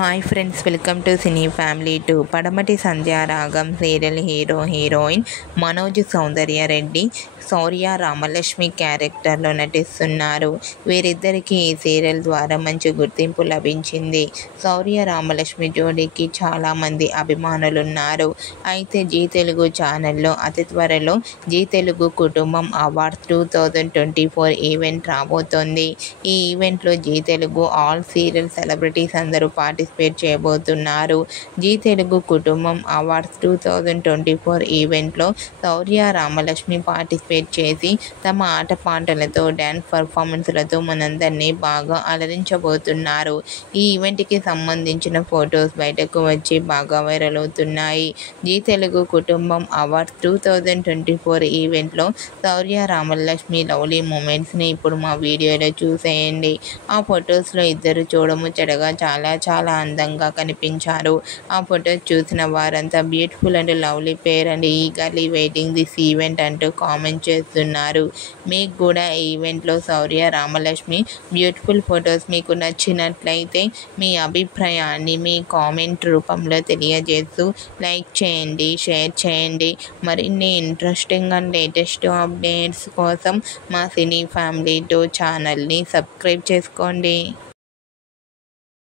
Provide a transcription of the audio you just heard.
Hi friends, welcome to cine family 2. పడమటి Sandhyaragam serial heroine Manoj సౌందర్య రెడ్డి శౌర్య రామలక్ష్మి క్యారెక్టర్లో నటిస్తున్నారు. వీరిద్దరికీ ఈ సీరియల్ ద్వారా మంచి గుర్తింపు లభించింది. శౌర్య రామలక్ష్మి జోడీకి చాలామంది అభిమానులున్నారు. అయితే జీ తెలుగు ఛానల్లో అతి త్వరలో జీ తెలుగు కుటుంబం అవార్డ్స్ 2024 ఈవెంట్ రాబోతోంది. ఈ ఈవెంట్లో Zee Telugu all serial celebrities అందరూ పార్టిసిపేట్ చేయబోతున్నారు. జీ తెలుగు కుటుంబం అవార్డ్స్ 2024 ఈవెంట్లో శౌర్య రామలక్ష్మి పార్టిసిపేట్ చేసి తమ ఆటపాటలతో డ్యాన్స్ పర్ఫార్మెన్స్లతో మనందరినీ బాగా అలరించబోతున్నారు. ఈ ఈవెంట్కి సంబంధించిన ఫొటోస్ బయటకు వచ్చి బాగా వైరల్ అవుతున్నాయి. జీ తెలుగు కుటుంబం అవార్డ్స్ 2024 ఈవెంట్లో శౌర్య రామలక్ష్మి లవ్లీ మూమెంట్స్ని ఇప్పుడు మా వీడియోలో చూసేయండి. ఆ ఫొటోస్లో ఇద్దరు చూడముచ్చటగా చాలా అందంగా కనిపించారు. ఆ ఫొటోస్ చూసిన వారంతా beautiful and lovely pair and eagerly waiting this event అంటూ కామెంట్ చేస్తున్నారు. మీకు కూడా ఈ ఈవెంట్లో శౌర్య రామలక్ష్మి బ్యూటిఫుల్ ఫొటోస్ మీకు నచ్చినట్లయితే మీ అభిప్రాయాన్ని మీ కామెంట్ రూపంలో తెలియజేస్తూ లైక్ చేయండి, షేర్ చేయండి. మరిన్ని ఇంట్రెస్టింగ్ అండ్ లేటెస్ట్ అప్డేట్స్ కోసం మా సినీ ఫ్యామిలీ 2 ఛానల్ని సబ్స్క్రైబ్ చేసుకోండి.